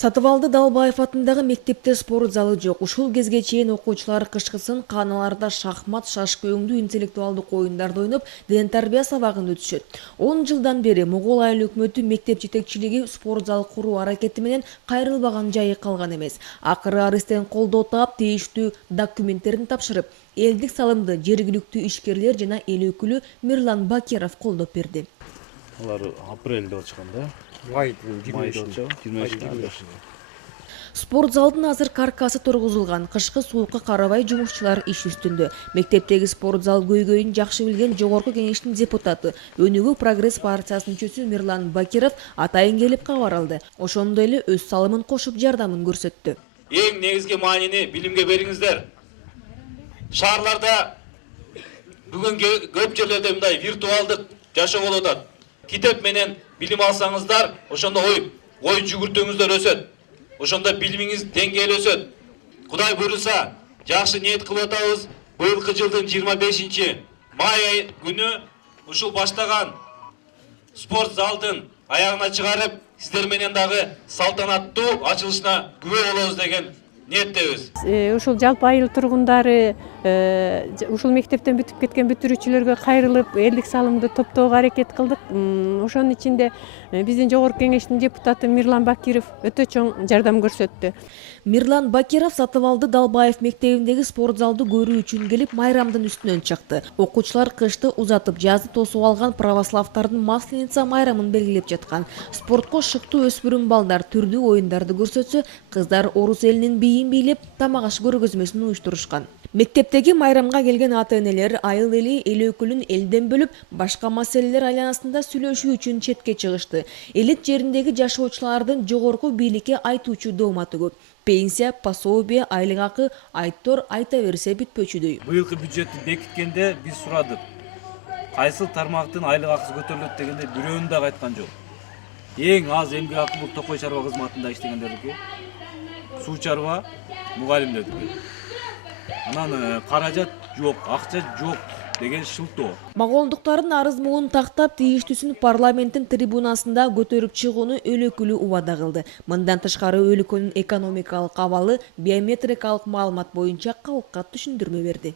Сатыбалды Далбаев атындагы мектепте спорт залы жок. Ушул кезге чейин окуучулар кышкысын каналарда шахмат, шашка өңдүү интеллектуалдык оюндарды ойноп, ден тарбия сабагын өтүшөт. 10 жылдан бери Могол айыл өкмөтү мектеп жетекчилиги спорт зал куруу аракети менен кайрылбаган жайы калган эмес. Акыры арыстен колдоо таап, тийиштүү документтерин тапшырып, элдик салымды жергиликтүү ишкерлер жана эл өкүлү Мирлан Бакиров колдоп берди. Алар апрелде очкон да. Спорт залдын азыр каркасы тургузулган, кышкы суукка карабай жумушчулар иш үстүндө. Мектептеги спорт зал көйгөйүн жакшы билген жогорку кеңештин депутаты, Өнүгүү прогресс партиясынын мүчөсү Мирлан Бакиров атайын келип кабар алды. Ошондой эле өз салымын кошуп жардамын көрсөттү. Эң негизги маанини билимге бериңиздер. Шаарларда бүгүн көп жерлерде мындай виртуалдык жашоо болуп атат. Китеп менен билим алсаңыздар, ошондо ой жүгүртүүңүздөр өсөт. Ошондо билимиңиз деңгээли өсөт. Кудай буйруса, жакшы ниет кылып атабыз. Быйылкы жылдын 25 май күнү ушул баштаган спорт залдын аягына чыгарып, сиздер менен дагы салтанаттуу ачылышына күбө болобуз деген ниеттебиз. Ушул жалпы айыл тургундары ушул мектептен бүтүп кеткен бүтүрүүчүлөргө кайрылып, элдик салымды топтоого аракет кылдык. Ошонун ичинде биздин жогорку кеңештин депутаты Мирлан Бакиров өтө чоң жардам көрсөттү. Мирлан Бакиров Сатыбалды Далбаев мектебиндеги спорт залды көрүү үчүн келип, майрамдын үстүнөн чыкты. Окуучулар кышты узатып, жазды тосуп алган православдардын Масленица майрамын белгилеп жаткан. Спортко шыктуу өспүрүм балдар түрдүү оюндарды көрсөтсө, кыздар орус элинин бийин бийлеп, тамак аш көргөзмөсүн уюштурушкан. Мектептеги майрамга келген ата-энелер айыл эли эл өкүлүн элден бөлүп, башка маселелер айланасында сүйлөшүү үчүн четке чыгышты. Элит жериндеги жашоочулардын жогорку бийликке айтуучу дооматы көп. Пенсия, пособие, айлык акы, айттор айта берсе бүтпөчүдөй. Быйылкы бюджетти бекиткенде биз сурадык. Кайсыл тармактын айлык акысы көтөрүлөт дегенде бирөөнү дагы айткан жок. Эң аз эмгек акы бул Токой чарба кызматында иштегендердики, суу чарба, мугалимдердики. Анан каражат жок, акча жок деген шылтоо. Моголдуктардын арыз муун тактап, тийиштүүсүн парламенттин трибунасында көтөрүп чыгууну эл өкүлү убада кылды. Мындан тышкары өлкөнүн экономикалык абалы биометрикалык маалымат боюнча калкка түшүндүрмө берди.